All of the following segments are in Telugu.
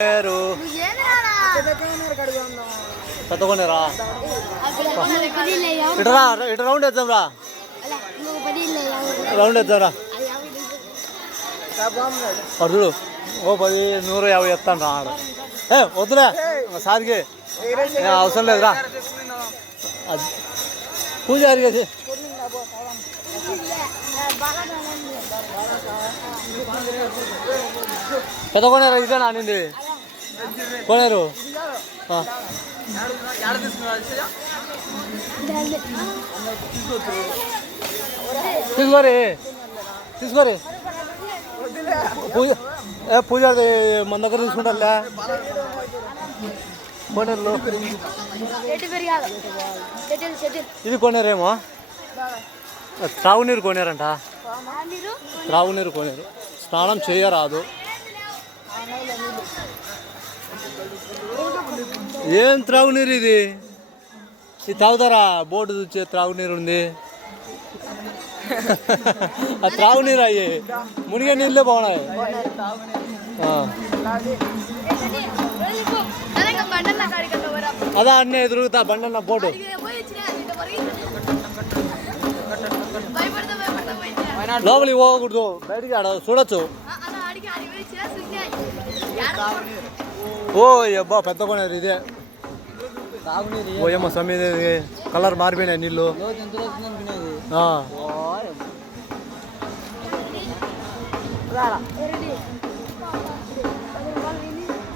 పేరు? పెద్ద ఇటు రా ఇటు రౌండ్ వేద్దాం రా. రౌండ్ వేద్దాం రా. అర్జుడు ఓ పది నూరు యాభై ఎత్తాను రా ఆడ. ఏ వద్దులే సారికి. ఏ, అవసరం లేదురా పూజారి చేసి పెద్ద కొనేరా ఇదేనా కొనేరు ఆ. తీసుకోరి తీసుకోరి పూజ ఏ పూజ మన దగ్గర తీసుకుంటారులే. కొనేరు ఇది కొనేరేమో. త్రాగునీరు కొనేరంట. త్రాగునీరు కొనేరు. స్నానం చేయరాదు. ఏం త్రాగునీరు ఇది? ఇది తాగుతారా? బోర్డు చూచే త్రాగునీరు ఉంది. ఆ త్రాగునీరు అయ్యి. మునిగే నీళ్ళే బాగున్నాయి అదా అన్నీ ఎదురుగుతా బండన్న బోటు. లోపలికి పోకూడదు. బయటికి ఆడ చూడొచ్చు. ఓ అబ్బా పెద్ద కొనేది ఇదే. ఓ ఏమో సమీద కలర్ మారిపోయినాయి నీళ్ళు. ఆ.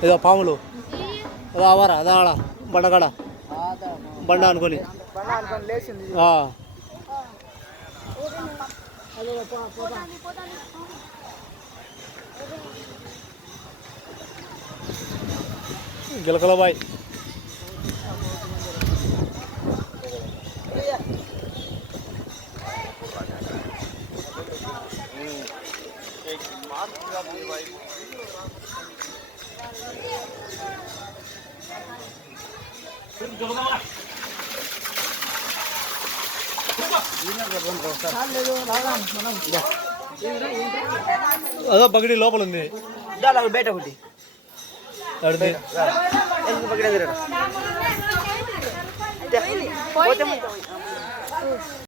ఇదో పాములు. అదో ఆవారా అదా ఆడ బండకాడ. బండ అనుకొని. ఆ. గిలకలబాయ్. అదో బగిడి లోపల ఉంది బయట ఒకటి. అడిది పక్కన